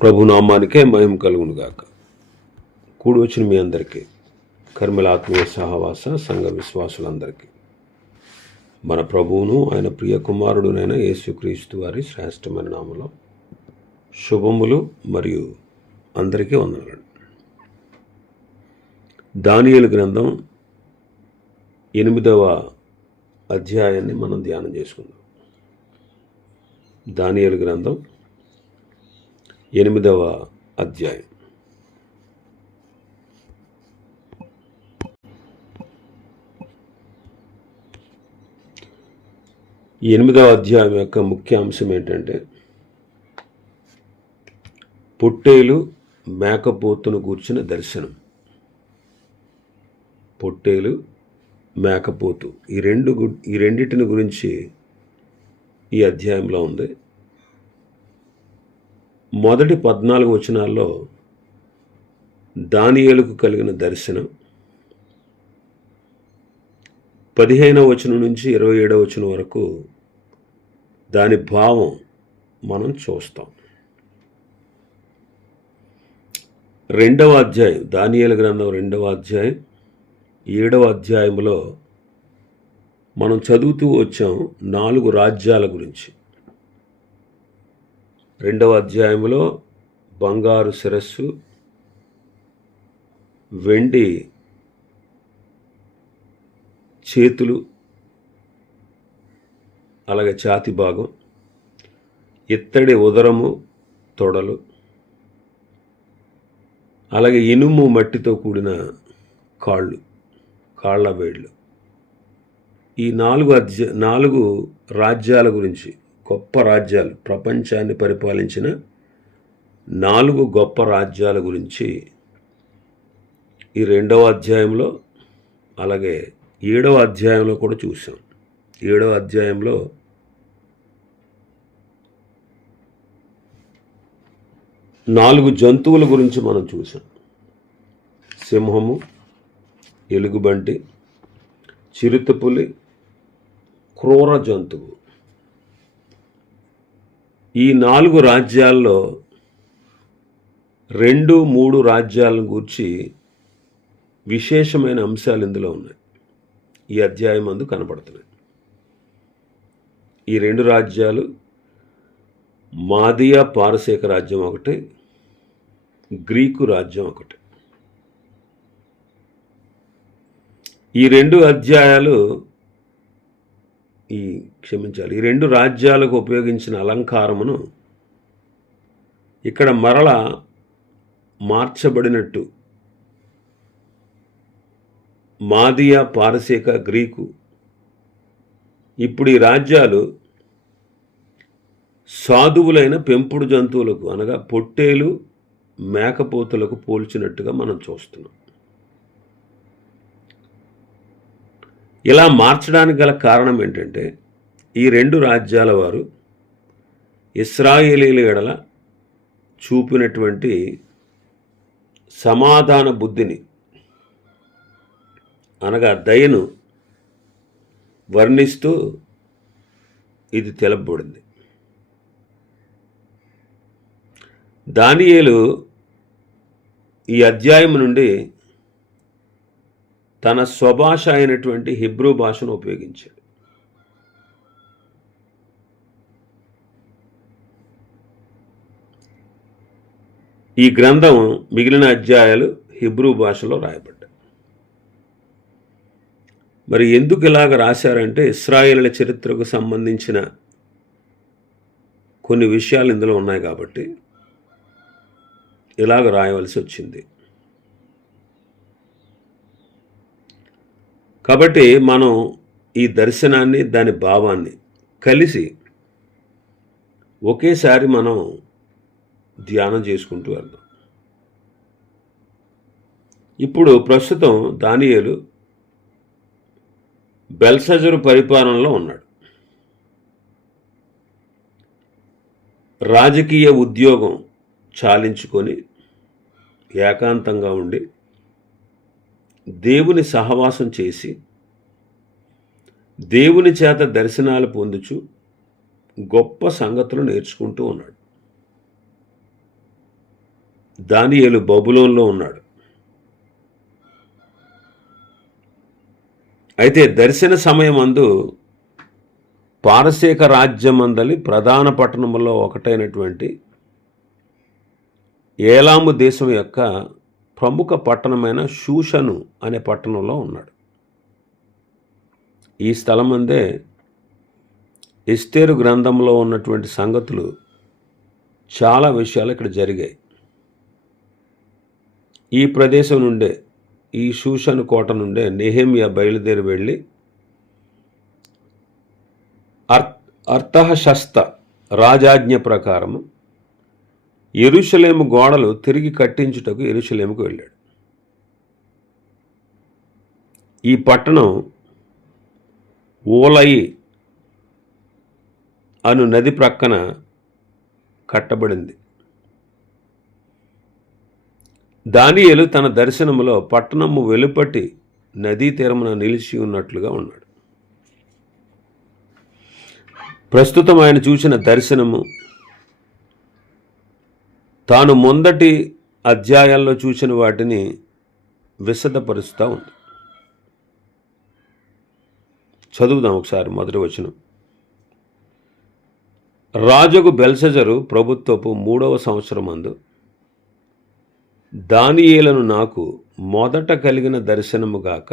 ప్రభునామానికే మహిమ కలుగును గాక. కూడి వచ్చిన మీ అందరికీ, కర్మల ఆత్మీయ సహవాస సంఘ విశ్వాసులందరికీ మన ప్రభువును ఆయన ప్రియ కుమారుడునైన యేసుక్రీస్తు వారి శ్రేష్టమైన నామములో శుభములు మరియు అందరికీ వందనాలు. దానియేలు గ్రంథం 8వ అధ్యాయాన్ని మనం ధ్యానం చేసుకుందాం. దానియేలు గ్రంథం 8వ అధ్యాయం. ఈ 8వ అధ్యాయం యొక్క ముఖ్య అంశం ఏంటంటే, పొట్టేలు మేకపోతును గూర్చిన దర్శనం. పొట్టేలు మేకపోతు ఈ రెండిటిని గురించి ఈ అధ్యాయంలో ఉంది. మొదటి 14 వచనాల్లో దానియేలుకు కలిగిన దర్శనం, 15వ వచనం నుంచి 27వ వచనం వరకు దాని భావం మనం చూస్తాం. 2వ అధ్యాయం, దానియేలు గ్రంథం 2వ అధ్యాయం 7వ అధ్యాయంలో మనం చదువుతూ వచ్చాం 4 రాజ్యాల గురించి. 2వ అధ్యాయంలో బంగారు శిరస్సు, వెండి చేతులు, అలాగే ఛాతి భాగం, ఇత్తడి ఉదరము, తొడలు, అలాగే ఇనుము మట్టితో కూడిన కాళ్ళ వేళ్ళు. ఈ 4 రాజ్యాల గురించి, గొప్ప రాజ్యాలు, ప్రపంచాన్ని పరిపాలించిన 4 గొప్ప రాజ్యాల గురించి ఈ 2వ అధ్యాయంలో, అలాగే 7వ అధ్యాయంలో కూడా చూసాం. 7వ అధ్యాయంలో నాలుగు జంతువుల గురించి మనం చూసాం. సింహము, ఎలుగుబంటి, చిరుతపులి, క్రూర జంతువు. ఈ 4 రాజ్యాల్లో 2-3 రాజ్యాలను గూర్చి విశేషమైన అంశాలు ఇందులో ఉన్నాయి. ఈ అధ్యాయం అందు కనబడుతున్నాయి. ఈ 2 రాజ్యాలు మాదియా పారసీక రాజ్యం ఒకటి, గ్రీకు రాజ్యం ఒకటి. ఈ 2 అధ్యాయాలు ఈ 2 రాజ్యాలకు ఉపయోగించిన అలంకారమును ఇక్కడ మరల మార్చబడినట్టు, మాదియా పారసీక గ్రీకు, ఇప్పుడు ఈ రాజ్యాలు సాధువులైన పెంపుడు జంతువులకు అనగా పొట్టేలు మేకపోతులకు పోల్చినట్టుగా మనం చూస్తున్నాం. ఇలా మార్చడానికి గల కారణం ఏంటంటే, ఈ 2 రాజ్యాల వారు ఇశ్రాయేలీల ఎడల చూపినటువంటి సమాధాన బుద్ధిని అనగా దయను వర్ణిస్తూ ఇది తెలుపబడింది. దానియేలు ఈ అధ్యాయం నుండి తన స్వభాష అయినటువంటి హెబ్రూ భాషను ఉపయోగించాడు. ఈ గ్రంథం మిగిలిన అధ్యాయాలు హెబ్రూ భాషలో రాయబడ్డాయి. మరి ఎందుకు ఇలాగ రాశారంటే, ఇశ్రాయేలుల చరిత్రకు సంబంధించిన కొన్ని విషయాలు ఇందులో ఉన్నాయి కాబట్టి ఇలాగ రాయవలసి వచ్చింది. కాబట్టి మనం ఈ దర్శనాన్ని, దాని భావాన్ని కలిసి ఒకేసారి మనం ధ్యానం చేసుకుంటూ వెళ్దాం. ఇప్పుడు ప్రస్తుతం దానియేలు బెల్షజరు పరిపాలనలో ఉన్నాడు. రాజకీయ ఉద్యోగం చాలించుకొని ఏకాంతంగా ఉండి దేవుని సహవాసం చేసి దేవుని చేత దర్శనాలు పొందుచు గొప్ప సంగతులు నేర్చుకుంటూ ఉన్నాడు. దానియేలు బబులోనులో ఉన్నాడు. అయితే దర్శన సమయమందు పారసీక రాజ్యమందలి ప్రధాన పట్టణములో ఒకటైనటువంటి ఏలాము దేశం యొక్క ప్రముఖ పట్టణమైన షూషను అనే పట్టణంలో ఉన్నాడు. ఈ స్థలం అందే ఎస్తేరు గ్రంథంలో ఉన్నటువంటి సంగతులు చాలా విషయాలు ఇక్కడ జరిగాయి. ఈ ప్రదేశం నుండే, ఈ షూషను కోట నుండే నెహెమ్యా బయలుదేరి వెళ్ళి అర్తహషస్త రాజాజ్ఞ ప్రకారము యెరూషలేము గోడలు తిరిగి కట్టించుటకు యెరూషలేముకు వెళ్ళాడు. ఈ పట్టణం ఓలయి అను నది ప్రక్కన కట్టబడింది. దానియేలు తన దర్శనములో పట్టణము వెలుపటి నదీ తీరమున నిలిచి ఉన్నట్లుగా ఉన్నాడు. ప్రస్తుతం ఆయన చూసిన దర్శనము తాను మొదటి అధ్యాయాల్లో చూసిన వాటిని విశదపరుస్తూ ఉంది. చదువుదాం ఒకసారి మొదటి వచనం. రాజుకు బెల్షజరు ప్రభుత్వపు 3వ సంవత్సరమందు దానియేలును నాకు మొదట కలిగిన దర్శనము గాక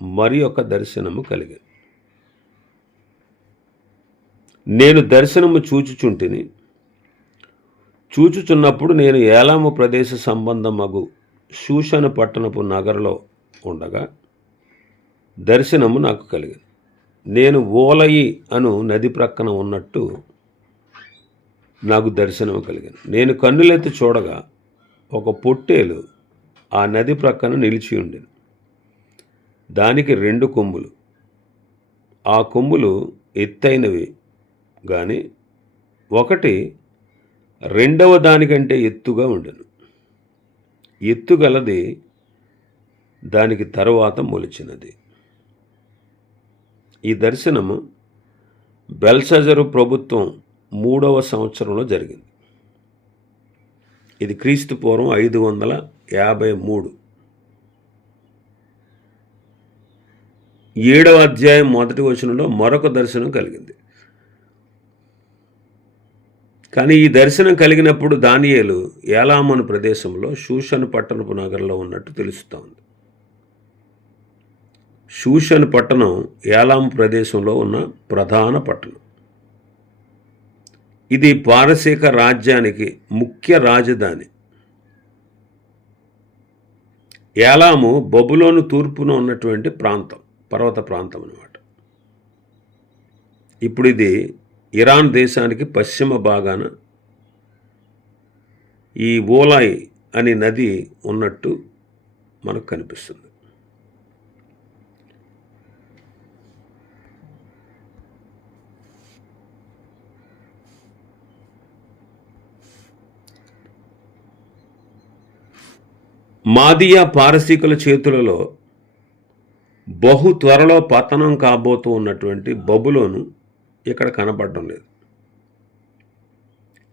మరి ఒక దర్శనము కలిగింది. నేను దర్శనము చూచుచుంటిని. చూచుచున్నప్పుడు నేను ఏలాము ప్రదేశ సంబంధమగు షూషను పట్టణపు నగరలో ఉండగా దర్శనము నాకు కలిగింది. నేను ఓలయి అను నది ప్రక్కన ఉన్నట్టు నాకు దర్శనము కలిగింది. నేను కన్నులెత్తి చూడగా ఒక పొట్టేలు ఆ నది ప్రక్కన నిలిచి ఉండెను. దానికి 2 కొమ్ములు. ఆ కొమ్ములు ఎత్తైనవి కానీ ఒకటి రెండవ దానికంటే ఎత్తుగా ఉండెను. ఎత్తుగలది దానికి తరువాత మొలిచినది. ఈ దర్శనము బెల్షజరు ప్రభుత్వం 3వ సంవత్సరంలో జరిగింది. ఇది క్రీస్తు పూర్వం 553. 7వ అధ్యాయం మొదటి వచనంలో మరొక దర్శనం కలిగింది. కానీ ఈ దర్శనం కలిగినప్పుడు దానియేలు ఏలాము ప్రదేశంలో షూషను పట్టణపు నగరంలో ఉన్నట్టు తెలుస్తోంది. షూషను పట్టణం ఏలాము ప్రదేశంలో ఉన్న ప్రధాన పట్టణం. ఇది పారసీక రాజ్యానికి ముఖ్య రాజధాని. ఏలాము బబులోను తూర్పున ఉన్నటువంటి ప్రాంతం, పర్వత ప్రాంతం అన్నమాట. ఇప్పుడు ఇది ఇరాన్ దేశానికి పశ్చిమ భాగాన ఈ ఓలాయి అనే నది ఉన్నట్టు మనకు కనిపిస్తుంది. మాదియా పారసీకుల చేతులలో బహు త్వరలో పతనం కాబోతూ ఉన్నటువంటి బబులోను ఇక్కడ కనపడడం లేదు.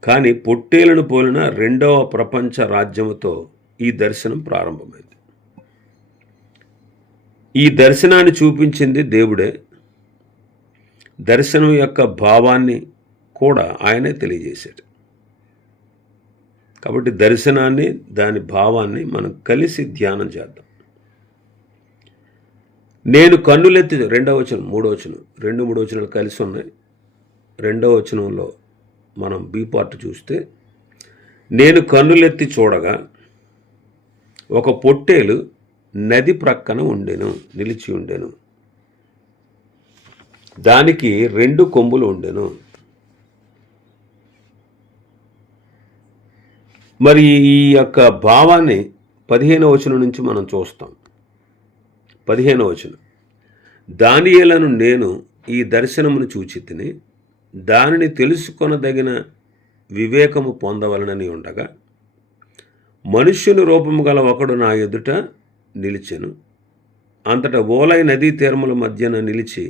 కానీ పొట్టేలను పోలిన 2వ ప్రపంచ రాజ్యముతో ఈ దర్శనం ప్రారంభమైంది. ఈ దర్శనాన్ని చూపించింది దేవుడే. దర్శనం యొక్క భావాన్ని కూడా ఆయనే తెలియజేశాడు. కాబట్టి దర్శనాన్ని, దాని భావాన్ని మనం కలిసి ధ్యానం చేద్దాం. నేను కన్నులెత్తి 2వ వచనం 3వ వచనం 2, 3 వచనాలు కలిసి ఉన్నాయి. 2వ వచనంలో మనం బి పార్ట్ చూస్తే, నేను కన్నులెత్తి చూడగా ఒక పొట్టేలు నది ప్రక్కన నిలిచి ఉండెను. దానికి 2 కొమ్ములు ఉండెను. మరి ఈ యొక్క భావాన్ని 15వ వచనం నుంచి మనం చూస్తాం. 15వ వచనం, దానియేలును నేను ఈ దర్శనమును చూచితిని, దానిని తెలుసుకొనదగిన వివేకము పొందవలనని ఉండగా మనుష్యుని రూపము గల ఒకడు నా ఎదుట నిలిచెను. అంతటా ఓలయి నదీ తీరముల మధ్యన నిలిచి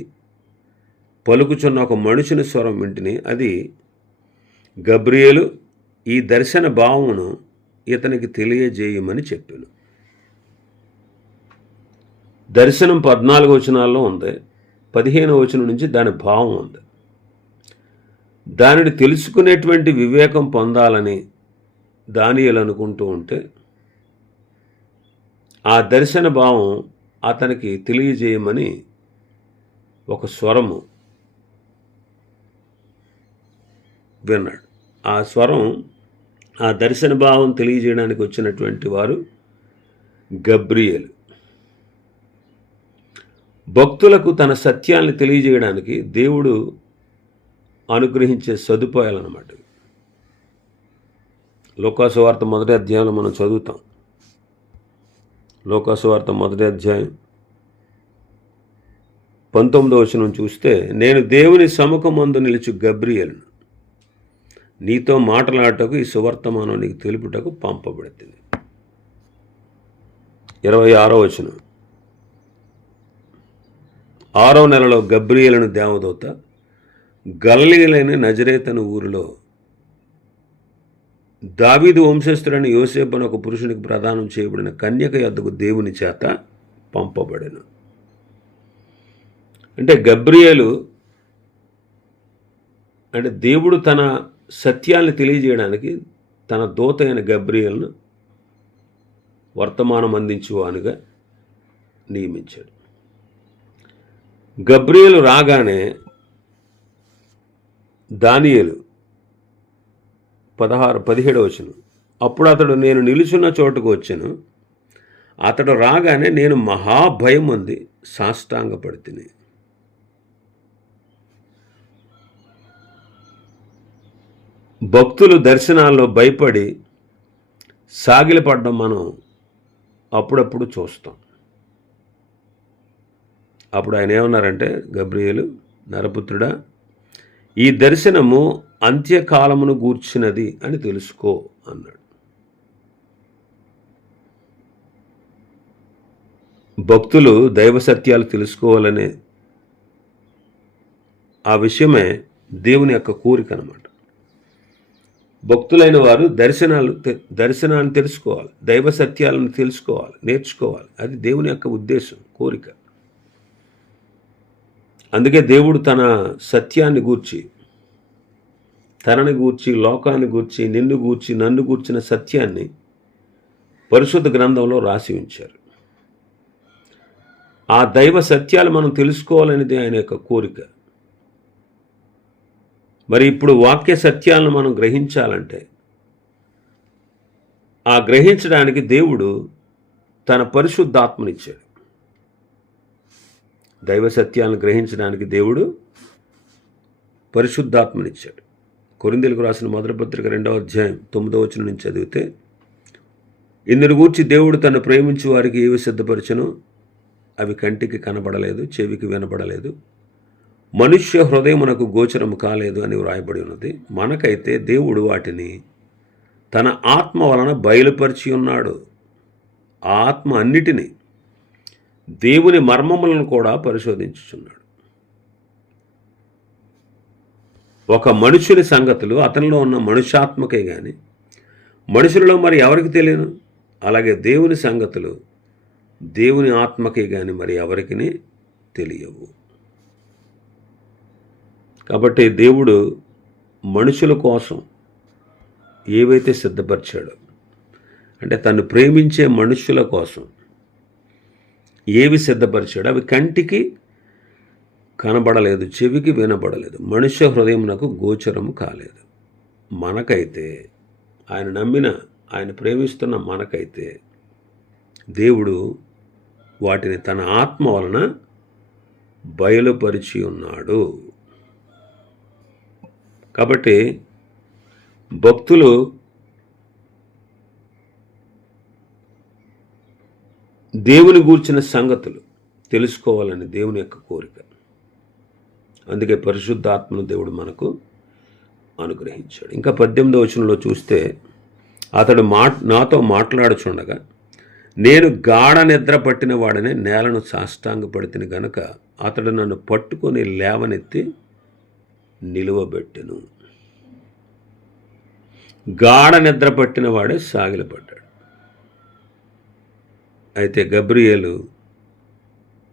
పలుకుచున్న ఒక మనుషుని స్వరం వింటిని. అది గబ్రియేలు, ఈ దర్శన భావమును ఇతనికి తెలియజేయమని చెప్పాను. దర్శనం 14 వచనాల్లో ఉంది. 15 వచనం నుంచి దాని భావం ఉంది. దానిని తెలుసుకునేటువంటి వివేకం పొందాలని దానియేలు అనుకుంటూ ఉంటే ఆ దర్శన భావం అతనికి తెలియజేయమని ఒక స్వరము విన్నాడు. ఆ స్వరం, ఆ దర్శన భావం తెలియజేయడానికి వచ్చినటువంటి వారు గబ్రియేలు. భక్తులకు తన సత్యాన్ని తెలియజేయడానికి దేవుడు అనుగ్రహించే సదుపాయాలన్నమాట. లోకాసు వార్త 1వ అధ్యాయంలో మనం చదువుతాం. లోకాసు వార్త 1వ అధ్యాయం 19వ వచనం చూస్తే, నేను దేవుని సముఖమందు నిలిచి గబ్రియేలును, నీతో మాట్లాడటకు ఈ సువర్తమానం నీకు తెలుపుటకు పంపబడుతుంది. 26వ వచనం, 6వ నెలలో గబ్రియేలును దేవదూత గలిలయైన నజరేతను ఊరిలో దావీదు వంశస్థుడైన యోసేపు అనే ఒక పురుషునికి ప్రదానం చేయబడిన కన్యక యొద్దకు దేవుని చేత పంపబడెను. అంటే గబ్రియేలు అంటే దేవుడు తన సత్యాన్ని తెలియజేయడానికి తన దూత అయిన గబ్రియేలును వర్తమానం అందించువానిగా నియమించాడు. గబ్రియేలు రాగానే దానియేలు 17వ వచనం, అప్పుడు అతడు నేను నిలుచున్న చోటుకు వచ్చాను. అతడు రాగానే నేను మహాభయం ఉంది సాష్టాంగపడితిని. భక్తులు దర్శనాల్లో భయపడి సాగిలపడడం మనం అప్పుడప్పుడు చూస్తాం. అప్పుడు ఆయన ఏమన్నారంటే, గబ్రియేలు నరపుత్రుడా, ఈ దర్శనము అంత్యకాలమును గూర్చినది అని తెలుసుకో అన్నాడు. భక్తులు దైవ సత్యాలు తెలుసుకోవాలనే ఆ విషయమే దేవుని యొక్క కోరిక అన్నమాట. భక్తులైన వారు దర్శనాన్ని తెలుసుకోవాలి, దైవ సత్యాలను తెలుసుకోవాలి, నేర్చుకోవాలి. అది దేవుని యొక్క ఉద్దేశం, కోరిక. అందుకే దేవుడు తన సత్యాన్ని గూర్చి, తనని గూర్చి, లోకాన్ని గూర్చి, నిన్ను గూర్చి, నన్ను గూర్చిన సత్యాన్ని పరిశుద్ధ గ్రంథంలో రాసి ఉంచారు. ఆ దైవ సత్యాలు మనం తెలుసుకోవాలనేది ఆయన యొక్క కోరిక. మరి ఇప్పుడు వాక్య సత్యాలను మనం గ్రహించాలంటే, ఆ గ్రహించడానికి దేవుడు తన పరిశుద్ధాత్మనిచ్చాడు. దైవ సత్యాలను గ్రహించడానికి దేవుడు పరిశుద్ధాత్మనిచ్చాడు. కొరింథీయులకు రాసిన మొదటి పత్రిక 2వ అధ్యాయం 9వ వచనం నుంచి చదివితే, ఇందును గూర్చి దేవుడు తను ప్రేమించి వారికి ఏవి సిద్ధపరచనో అవి కంటికి కనబడలేదు, చెవికి వినబడలేదు, మనుష్య హృదయమునకు గోచరము కాలేదు అని వ్రాయబడి ఉన్నది. మనకైతే దేవుడు వాటిని తన ఆత్మ వలన బయలుపరిచి ఉన్నాడు. ఆ ఆత్మ అన్నిటినీ, దేవుని మర్మములను కూడా పరిశోధించుచున్నాడు. ఒక మనుషుని సంగతులు అతనిలో ఉన్న మనుష్యాత్మకే కానీ మనుషులలో మరి ఎవరికి తెలియను. అలాగే దేవుని సంగతులు దేవుని ఆత్మకే కానీ మరి ఎవరికి తెలియవు. కాబట్టి దేవుడు మనుషుల కోసం ఏవైతే సిద్ధపరిచాడో, అంటే తను ప్రేమించే మనుషుల కోసం ఏవి సిద్ధపరిచాడో అవి కంటికి కనబడలేదు, చెవికి వినబడలేదు, మనుష్య హృదయమునకు గోచరము కాలేదు. మనకైతే, ఆయన నమ్మిన, ఆయన ప్రేమిస్తున్న మనకైతే దేవుడు వాటిని తన ఆత్మ వలన బయలుపరిచి ఉన్నాడు. కాబట్టి భక్తులు దేవుని గూర్చిన సంగతులు తెలుసుకోవాలని దేవుని యొక్క కోరిక. అందుకే పరిశుద్ధాత్మను దేవుడు మనకు అనుగ్రహించాడు. ఇంకా 18వ వచనంలో చూస్తే, అతడు నాతో మాట్లాడుచుండగా నేను గాఢ నిద్ర పట్టిన వాడనే నేలను సాష్టాంగపడితిని గనుక అతడు నన్ను పట్టుకొని లేవనెత్తి నిలువబెట్టెను. గాఢ నిద్ర పట్టిన వాడే సాగిలపడ్డాడు. అయితే గబ్రియేలు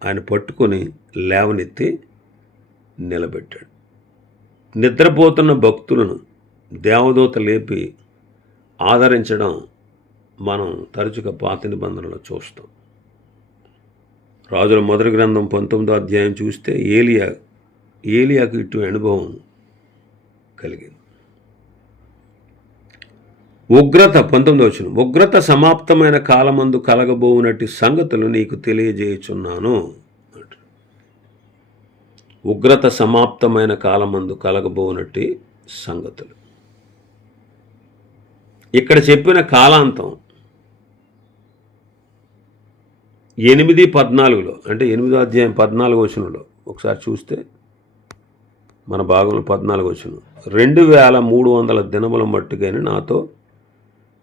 ఆయన పట్టుకొని లేవనెత్తి నిలబెట్టాడు. నిద్రపోతున్న భక్తులను దేవదూత లేపి ఆదరించడం మనం తరచుగా పాత నిబంధనలో చూస్తాం. రాజుల మొదటి గ్రంథం 19వ అధ్యాయం చూస్తే ఏలియాకు ఇటు అనుభవం కలిగింది. ఉగ్రత 19వ వచనం, ఉగ్రత సమాప్తమైన కాలమందు కలగబోవునట్టి సంగతులు నీకు తెలియజేయుచున్నాను. ఉగ్రత సమాప్తమైన కాలమందు కలగబోవునట్టి సంగతులు. ఇక్కడ చెప్పిన కాలాంతం 8:14 అంటే 8వ అధ్యాయం 14వ వచనంలో ఒకసారి చూస్తే మన భాగంలో 14వ వచనం, 2300 దినముల మట్టుకని నాతో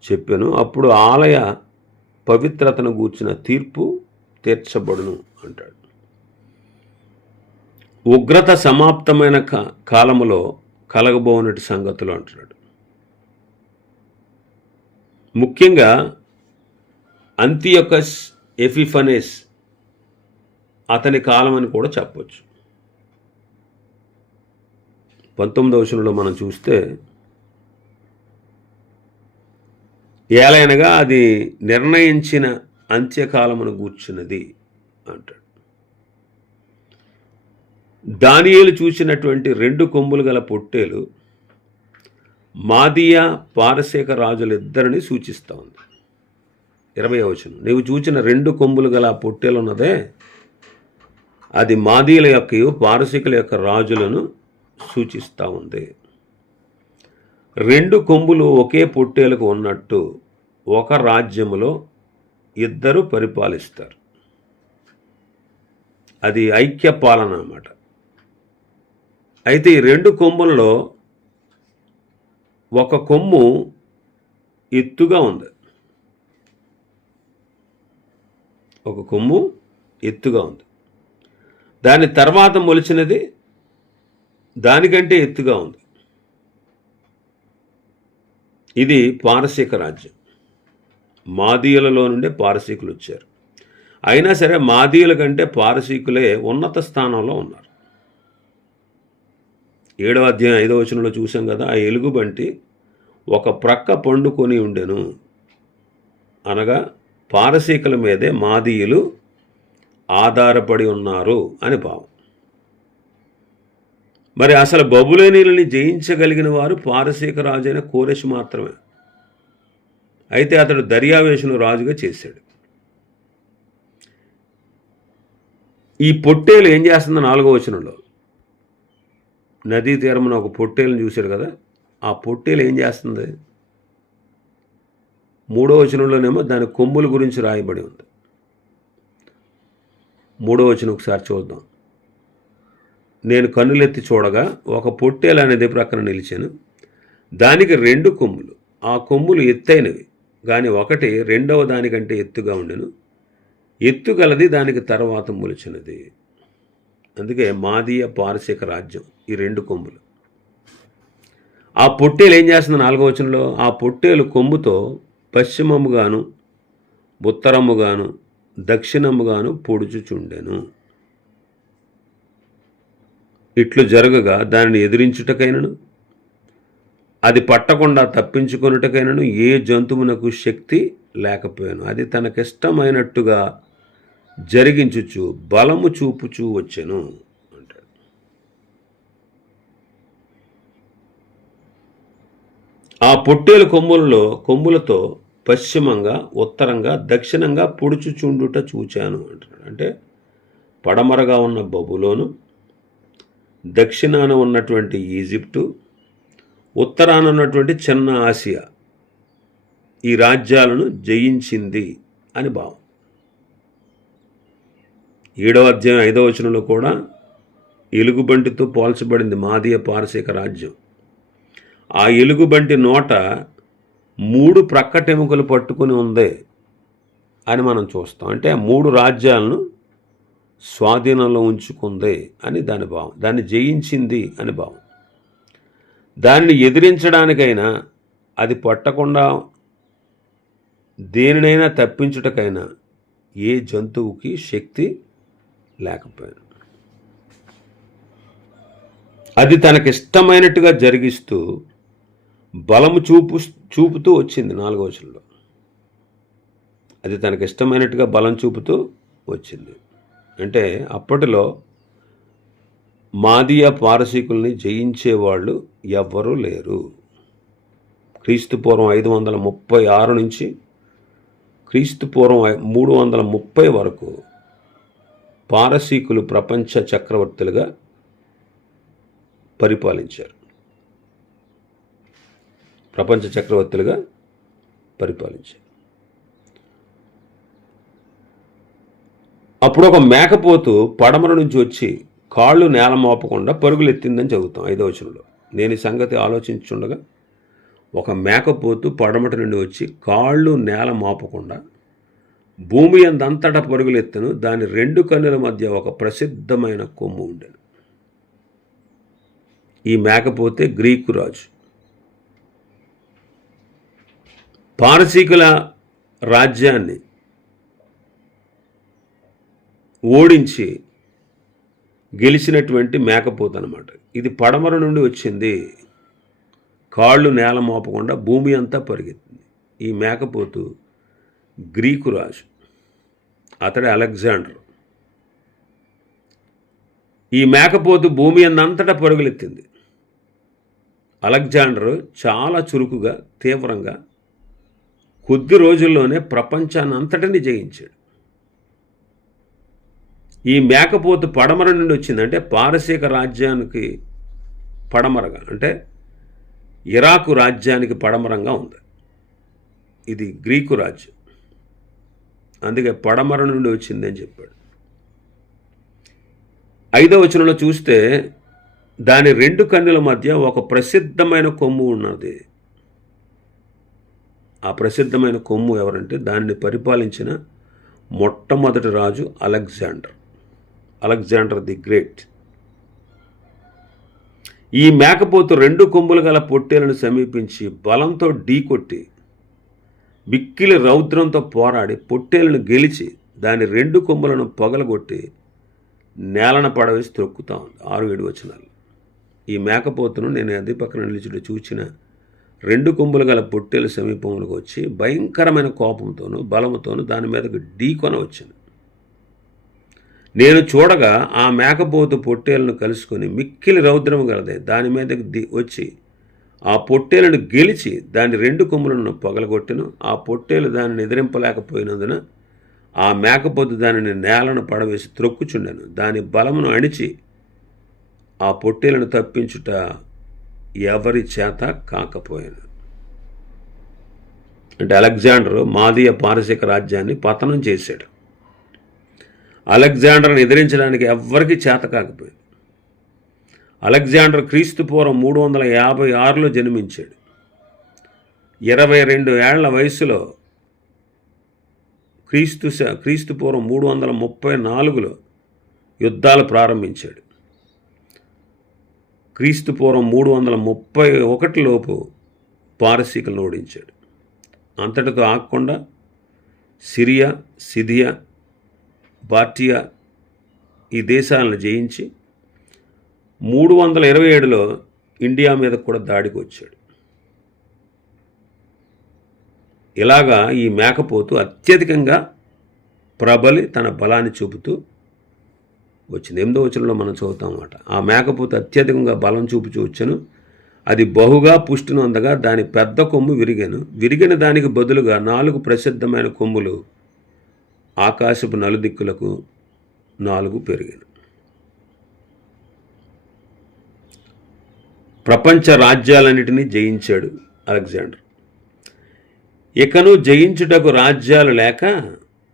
చెప్పాను, అప్పుడు ఆలయ పవిత్రతను గూర్చిన తీర్పు తీర్చబడును అంటాడు. ఉగ్రత సమాప్తమైన కాలములో కలగబోనటి సంగతులు అంటున్నాడు. ముఖ్యంగా అంతియొకస్ ఎపిఫనెస్ అతని కాలం అని కూడా చెప్పవచ్చు. 19వ వచనంలో మనం చూస్తే ఏలైనగా అది నిర్ణయించిన అంత్యకాలమును గూర్చినది అంటాడు. దానియేలు చూసినటువంటి 2 కొమ్ములు గల పొట్టేలు మాదియా పారసీక రాజులిద్దరిని సూచిస్తూ ఉంది. 20వ వచనం, నీవు చూచిన 2 కొమ్ములు గల పొట్టేలు ఉన్నదే అది మాదీయుల యొక్క పారసీకుల యొక్క రాజులను సూచిస్తూ ఉంది. 2 కొమ్ములు ఒకే పొట్టేలకు ఉన్నట్టు ఒక రాజ్యములో 2 పరిపాలిస్తారు. అది ఐక్య పాలన అన్నమాట. అయితే ఈ 2 కొమ్ములలో ఒక కొమ్ము ఎత్తుగా ఉంది, ఒక కొమ్ము ఎత్తుగా ఉంది. దాని తర్వాత మొలిచినది దానికంటే ఎత్తుగా ఉంది. ఇది పారసీక రాజ్యం. మాదీయులలో నుండే పారసీకులు వచ్చారు. అయినా సరే మాదీయుల కంటే పారసీకులే ఉన్నత స్థానంలో ఉన్నారు. 7వ అధ్యాయం 5వ వచనంలో చూసాం కదా, ఆ ఎలుగుబంటి ఒక ప్రక్క పండుకొని ఉండెను, అనగా పారసీకుల మీదే మాదీయులు ఆధారపడి ఉన్నారు అని భావం. మరి అసలు బబులోనీయులని జయించగలిగిన వారు పారసీక రాజు అయిన కోరెషు మాత్రమే. అయితే అతడు దర్యావేషును రాజుగా చేశాడు. ఈ పొట్టేలు ఏం చేస్తుందో 4వ వచనంలో, నదీ తీరమున ఒక పొట్టేలుని చూశాడు కదా, ఆ పొట్టేలు ఏం చేస్తుంది? 3వ వచనంలోనేమో దాని కొమ్ముల గురించి రాయబడి ఉంది. 3వ వచనం ఒకసారి చూద్దాం. నేను కన్నులెత్తి చూడగా ఒక పొట్టేలు అనేది ప్రక్కన నిలిచాను, దానికి 2 కొమ్ములు, ఆ కొమ్ములు ఎత్తైనవి కానీ ఒకటి 2వ దానికంటే ఎత్తుగా ఉండెను, ఎత్తుగలది దానికి తర్వాత మొలిచినది. అందుకే మాదీయ పారసీక రాజ్యం ఈ 2 కొమ్ములు. ఆ పొట్టేలు ఏం చేస్తుంది? 4వ వచనంలో, ఆ పొట్టేలు కొమ్ముతో పశ్చిమముగాను ఉత్తరముగాను దక్షిణముగాను పొడుచుచుండెను. ఇట్లు జరగగా దానిని ఎదిరించుటకైనను అది పట్టకుండా తప్పించుకొనుటకైనను ఏ జంతువునకు శక్తి లేకపోయాను. అది తనకిష్టమైనట్టుగా జరిగించుచు బలము చూపుచూ వచ్చెను అంటాడు. ఆ పొట్టేలు కొమ్ములతో పశ్చిమంగా ఉత్తరంగా దక్షిణంగా పొడుచుచుండుట చూచాను అంటున్నాడు. అంటే పడమరగా ఉన్న బబులోను, దక్షిణాన ఉన్నటువంటి ఈజిప్టు, ఉత్తరాన ఉన్నటువంటి చిన్న ఆసియా, ఈ రాజ్యాలను జయించింది అని భావం. 7వ అధ్యాయం 5వ వచనంలో కూడా ఎలుగుబంటితో పోల్చబడింది మాదీయ పారసీక రాజ్యం. ఆ ఎలుగుబంటి నోట 3 ప్రక్కటెముకలు పట్టుకుని ఉంది అని మనం చూస్తాం. అంటే 3 రాజ్యాలను స్వాధీనంలో ఉంచుకుంది అని దాని భావం. దాన్ని జయించింది అని భావం. దానిని ఎదిరించడానికైనా అది పట్టకుండా దేనినైనా తప్పించుటకైనా ఏ జంతువుకి శక్తి లేకపోయాను. అది తనకిష్టమైనట్టుగా జరిగిస్తూ బలము చూపుతూ వచ్చింది. 4వ వచనంలో అది తనకిష్టమైనట్టుగా బలం చూపుతూ వచ్చింది. అంటే అప్పటిలో మాదీయ పారసీకుల్ని జయించేవాళ్ళు ఎవ్వరూ లేరు. క్రీస్తుపూర్వం 536 నుంచి క్రీస్తుపూర్వం 330 వరకు పారసీకులు ప్రపంచ చక్రవర్తులుగా పరిపాలించారు. అప్పుడు ఒక మేకపోతు పడమర నుంచి వచ్చి కాళ్ళు నేల మోపకుండా పరుగులెత్తిందని చదువుతాం 5వ వచనంలో. నేను ఈ సంగతి ఆలోచించుండగా ఒక మేకపోతు పడమటి నుండి వచ్చి కాళ్ళు నేల మోపకుండా భూమి అందంతటా పరుగులెత్తను. దాని 2 కన్నుల మధ్య ఒక ప్రసిద్ధమైన కొమ్ము ఉండెను. ఈ మేకపోతే గ్రీకు రాజు. పారసీకుల రాజ్యాన్ని ఓడించి గెలిచినటువంటి మేకపోతు అన్నమాట. ఇది పడమర నుండి వచ్చింది. కాళ్ళు నేల మోపకుండా భూమి అంతా పరిగెత్తింది. ఈ మేకపోతు గ్రీకు రాజు, అతడే అలెగ్జాండర్. ఈ మేకపోతు భూమి అంతటా పరుగులెత్తింది. అలెగ్జాండర్ చాలా చురుకుగా, తీవ్రంగా కొద్ది రోజుల్లోనే ప్రపంచాన్ని అంతటిని జయించాడు. ఈ మేకపోతు పడమర నుండి వచ్చిందంటే పారసీక రాజ్యానికి పడమరగా, అంటే ఇరాకు రాజ్యానికి పడమరంగా ఉంది. ఇది గ్రీకు రాజ్యం, అందుకే పడమర నుండి వచ్చిందని చెప్పాడు. 5వ వచనంలో చూస్తే దాని 2 కన్నుల మధ్య ఒక ప్రసిద్ధమైన కొమ్ము ఉన్నది. ఆ ప్రసిద్ధమైన కొమ్ము ఎవరంటే దానిని పరిపాలించిన మొట్టమొదటి రాజు అలెగ్జాండర్ ది గ్రేట్. ఈ మేకపోతు 2 కొమ్ములు గల పొట్టేలను సమీపించి బలంతో ఢీకొట్టి మిక్కిలి రౌద్రంతో పోరాడి పొట్టేలను గెలిచి దాని 2 కొమ్ములను పగలగొట్టి నేలన పడవేసి త్రొక్కుతా ఉంది. 6-7 వచనాలు. ఈ మేకపోతును నేను నది పక్కన నిలిచుట చూచిన 2 కొమ్ములు గల పొట్టేలు సమీపంలోకి వచ్చి భయంకరమైన కోపంతోనూ బలముతోనూ దాని మీదకు ఢీకొన వచ్చింది. నేను చూడగా ఆ మేకపోతు పొట్టేలను కలుసుకొని మిక్కిలి రౌద్రము గలదే దాని మీదకు వచ్చి ఆ పొట్టేలను గెలిచి దాని 2 కొమ్ములను పగలగొట్టెను. ఆ పొట్టేలు దానిని ఎదిరింపలేకపోయినందున ఆ మేకపోతు దానిని నేలను పడవేసి త్రొక్కుచుండెను. దాని బలమును అణిచి ఆ పొట్టేలను తప్పించుట ఎవరి చేత కాకపోయాను. అంటే అలెగ్జాండర్ మాదీయ పారసీక రాజ్యాన్ని పతనం చేశాడు. అలెగ్జాండర్ని ఎదిరించడానికి ఎవ్వరికీ చేత కాకపోయింది. అలెగ్జాండర్ క్రీస్తుపూర్వం 356లో జన్మించాడు. 22 ఏళ్ల వయసులో క్రీస్తుపూర్వం 334లో యుద్ధాలు ప్రారంభించాడు. క్రీస్తుపూర్వం 331లోపు పారసీకులను ఓడించాడు. అంతటితో ఆగకుండా సిరియా, సిథియా, బార్టియా ఈ దేశాలను జయించి 327లో ఇండియా మీద కూడా దాడికి వచ్చాడు. ఇలాగా ఈ మేకపోతు అత్యధికంగా ప్రబలి తన బలాన్ని చూపుతూ వచ్చింది. 8వ వచనంలో మనం చదువుతాం అన్నమాట. ఆ మేకపోతు అత్యధికంగా బలం చూపుచూ వచ్చాను. అది బహుగా పుష్టిని అందగా దాని పెద్ద కొమ్ము విరిగాను. విరిగిన దానికి బదులుగా 4 ప్రసిద్ధమైన కొమ్ములు ఆకాశపు నలుదిక్కులకు 4 పెరిగాను. ప్రపంచ రాజ్యాలన్నిటినీ జయించాడు అలెగ్జాండర్. ఇకను జయించుటకు రాజ్యాలు లేక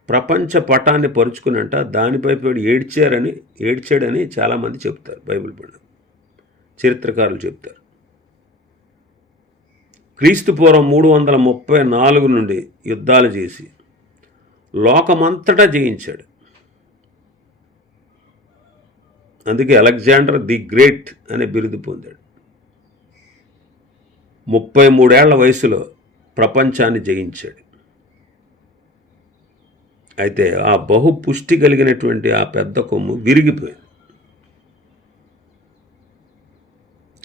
ప్రపంచ పటాన్ని పరుచుకునంట దానిపై ఏడ్చాడని చాలామంది చెప్తారు. బైబిల్ పండు చరిత్రకారులు చెప్తారు. క్రీస్తుపూర్వం 334 నుండి యుద్ధాలు చేసి లోకమంతటా జయించాడు. అందుకే అలెగ్జాండర్ ది గ్రేట్ అనే బిరుదు పొందాడు. 33 వయసులో ప్రపంచాన్ని జయించాడు. అయితే ఆ బహుపుష్టి కలిగినటువంటి ఆ పెద్ద కొమ్ము విరిగిపోయింది.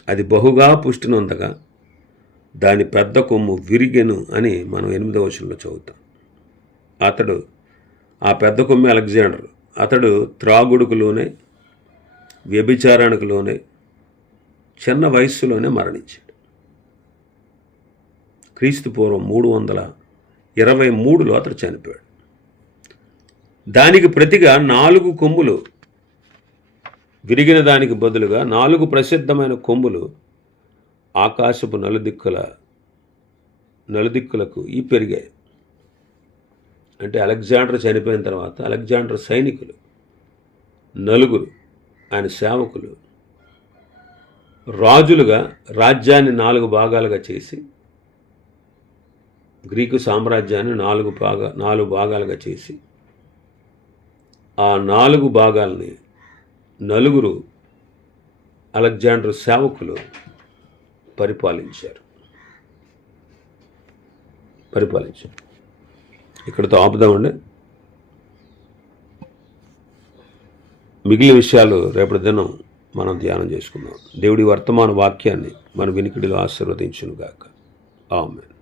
అది బహుగా పుష్టినొందగా దాని పెద్ద కొమ్ము విరిగెను అని మనం 8వ వచనంలో చదువుతాం. ఆ పెద్ద కొమ్ము అలెగ్జాండర్. అతడు త్రాగుడుకు లోనే, వ్యభిచారానికి లోనే, చిన్న వయస్సులోనే మరణించాడు. క్రీస్తు పూర్వం 323లో అతడు చనిపోయాడు. దానికి ప్రతిగా 4 కొమ్ములు విరిగిన దానికి బదులుగా 4 ప్రసిద్ధమైన కొమ్ములు ఆకాశపు నలుదిక్కులకు పెరిగాయి. అంటే అలెగ్జాండర్ చనిపోయిన తర్వాత అలెగ్జాండర్ సైనికులు 4 ఆయన సేవకులు రాజులుగా రాజ్యాన్ని 4 భాగాలుగా చేసి, గ్రీకు సామ్రాజ్యాన్ని 4 భాగాలుగా చేసి, ఆ 4 భాగాల్ని 4 అలెగ్జాండర్ సేవకులు పరిపాలించారు. ఇక్కడితో ఆపుదామండి. మిగిలిన విషయాలు రేపటి దినం మనం ధ్యానం చేసుకుందాం. దేవుడి వర్తమాన వాక్యాన్ని మన వినికిడిలో ఆశీర్వదించును గాక. ఆమేన్.